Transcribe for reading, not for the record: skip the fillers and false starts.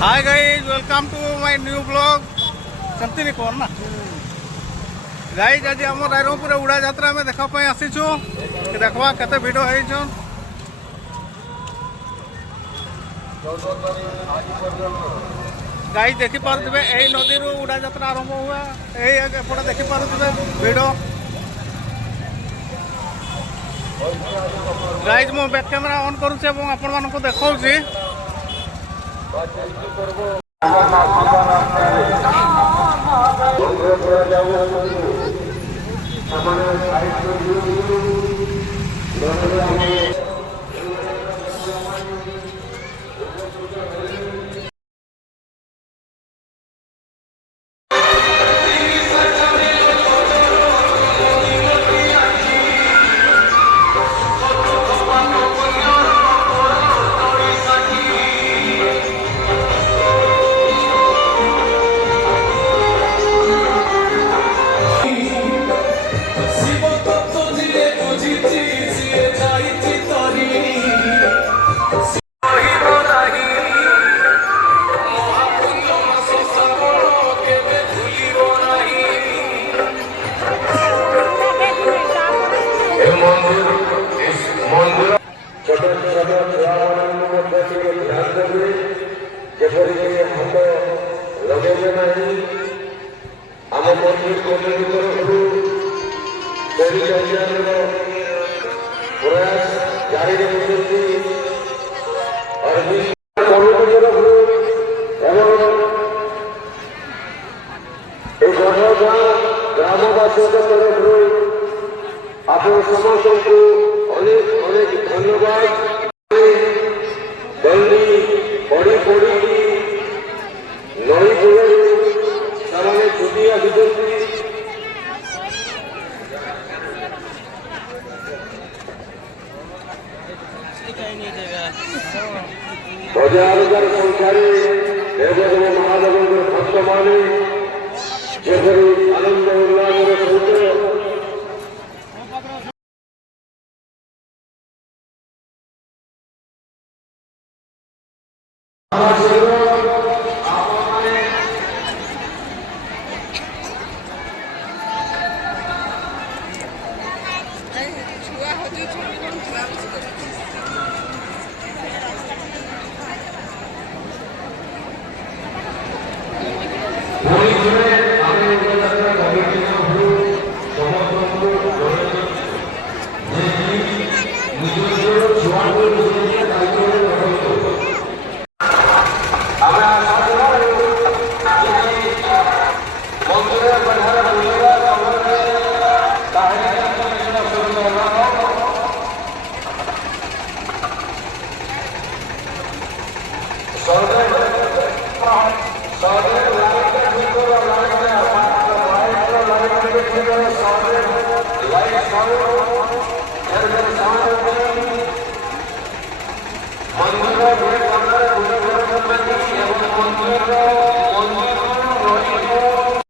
Hi guys, welcome to my new blog. सेमती नहीं कौन ना गाइस, आज आम रायरंगपुर उड़ा यात्रा में देखा आसीचु देखवा केते भिड़ होइछन। गाइस देखि पारुथिबे एही नदी रो उड़ा यात्रा आरंभ हुआ। एही एपटे देखि पारुथिबे भिड़। गाइस मो बैक कैमरा ऑन करूचे एवं आपण मानको देखाउची। आम मंदिर कमिटी तरफ प्रयास जारी रखुଛନ୍ତି ग्रामवासी तरफ आप समस्त को अनेक अनेक धन्यवाद। दंडी पड़ी पड़ी नई से छुटी आसुच्च हजार हजार संख्यार देवदेव महादेव भक्त माने जेपरी आनंद उल्लास सहित मंदिर